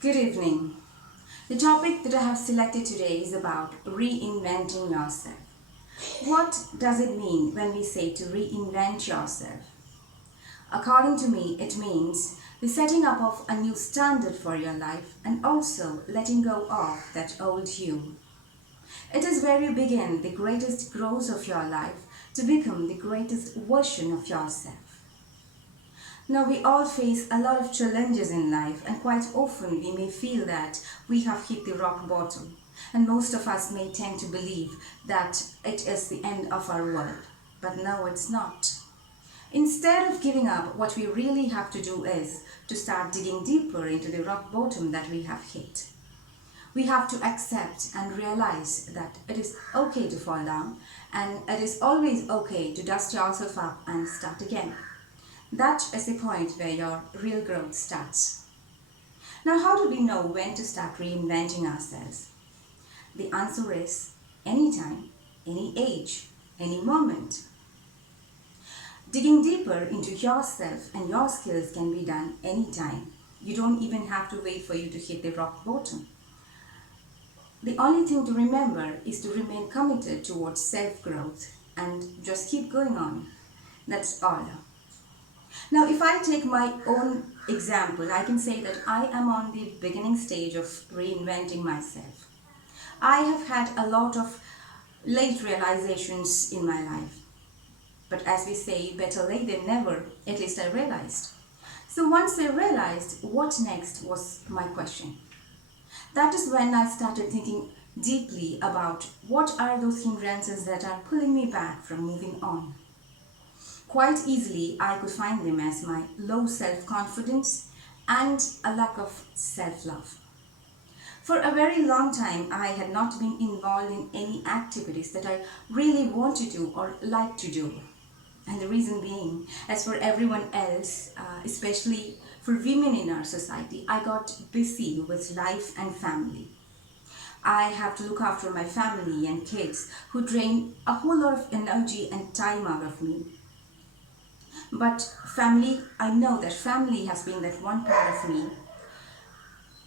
Good evening. The topic that I have selected today is about reinventing yourself. What does it mean when we say to reinvent yourself? According to me, it means the setting up of a new standard for your life and also letting go of that old you. It is where you begin the greatest growth of your life to become the greatest version of yourself. Now, we all face a lot of challenges in life, and quite often we may feel that we have hit the rock bottom. And most of us may tend to believe that it is the end of our world. But no, it's not. Instead of giving up, what we really have to do is to start digging deeper into the rock bottom that we have hit. We have to accept and realize that it is okay to fall down, and it is always okay to dust yourself up and start again. That is the point where your real growth starts. Now, how do we know when to start reinventing ourselves? The answer is anytime, any age, any moment. Digging deeper into yourself and your skills can be done anytime. You don't even have to wait for you to hit the rock bottom. The only thing to remember is to remain committed towards self-growth and just keep going on. That's all. Now, if I take my own example, I can say that I am on the beginning stage of reinventing myself. I have had a lot of late realizations in my life. But as we say, better late than never, at least I realized. So once I realized, what next was my question. That is when I started thinking deeply about what are those hindrances that are pulling me back from moving on. Quite easily, I could find them as my low self-confidence and a lack of self-love. For a very long time, I had not been involved in any activities that I really want to do or like to do. And the reason being, as for everyone else, especially for women in our society, I got busy with life and family. I have to look after my family and kids who drain a whole lot of energy and time out of me. But family, I know that family has been that one part of me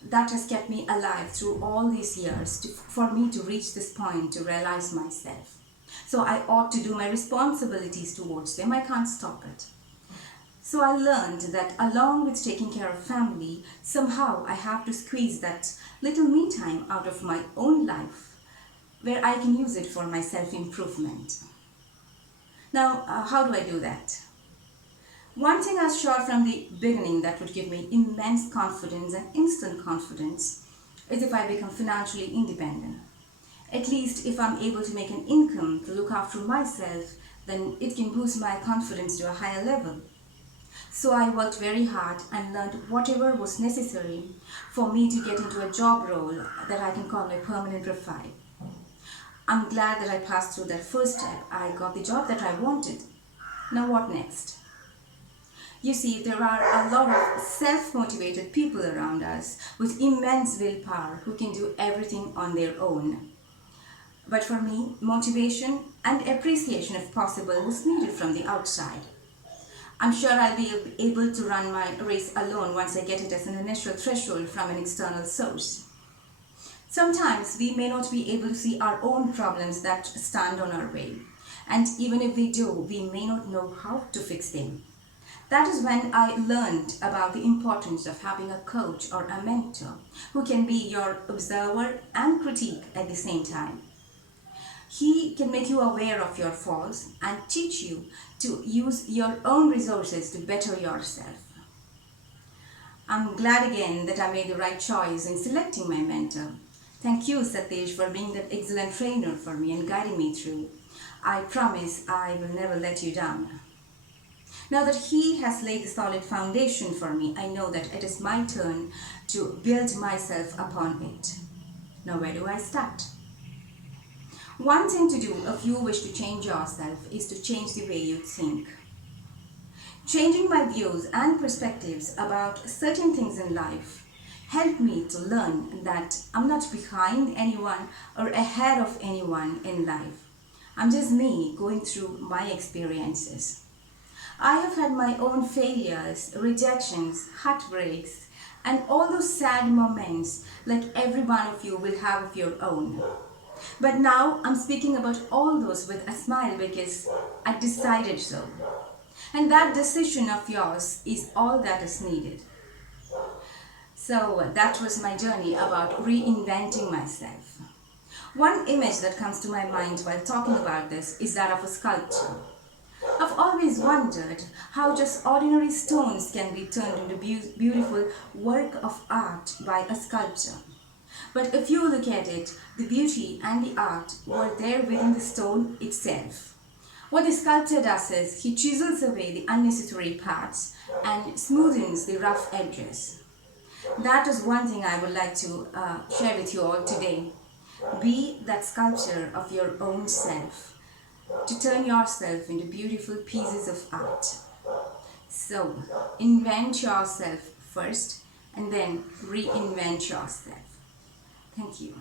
that has kept me alive through all these years for me to reach this point to realize myself. So I ought to do my responsibilities towards them. I can't stop it. So I learned that along with taking care of family, somehow I have to squeeze that little me time out of my own life where I can use it for my self-improvement. Now, how do I do that? One thing I was sure from the beginning that would give me immense confidence and instant confidence is if I become financially independent. At least if I'm able to make an income to look after myself, then it can boost my confidence to a higher level. So I worked very hard and learned whatever was necessary for me to get into a job role that I can call my permanent profile. I'm glad that I passed through that first step. I got the job that I wanted. Now what next? You see, there are a lot of self-motivated people around us with immense willpower who can do everything on their own. But for me, motivation and appreciation, if possible, was needed from the outside. I'm sure I'll be able to run my race alone once I get it as an initial threshold from an external source. Sometimes we may not be able to see our own problems that stand on our way. And even if we do, we may not know how to fix them. That is when I learned about the importance of having a coach or a mentor who can be your observer and critique at the same time. He can make you aware of your faults and teach you to use your own resources to better yourself. I'm glad again that I made the right choice in selecting my mentor. Thank you, Satish, for being that excellent trainer for me and guiding me through. I promise I will never let you down. Now that he has laid the solid foundation for me, I know that it is my turn to build myself upon it. Now where do I start? One thing to do if you wish to change yourself is to change the way you think. Changing my views and perspectives about certain things in life helped me to learn that I'm not behind anyone or ahead of anyone in life. I'm just me going through my experiences. I have had my own failures, rejections, heartbreaks, And all those sad moments, like every one of you will have of your own. But now I'm speaking about all those with a smile because I decided so. And that decision of yours is all that is needed. So that was my journey about reinventing myself. One image that comes to my mind while talking about this is that of a sculpture. I've always wondered how just ordinary stones can be turned into beautiful work of art by a sculptor. But if you look at it, the beauty and the art were there within the stone itself. What the sculptor does is he chisels away the unnecessary parts and smoothens the rough edges. That is one thing I would like to share with you all today. Be that sculptor of your own self to turn yourself into beautiful pieces of art. So, invent yourself first and then reinvent yourself. Thank you.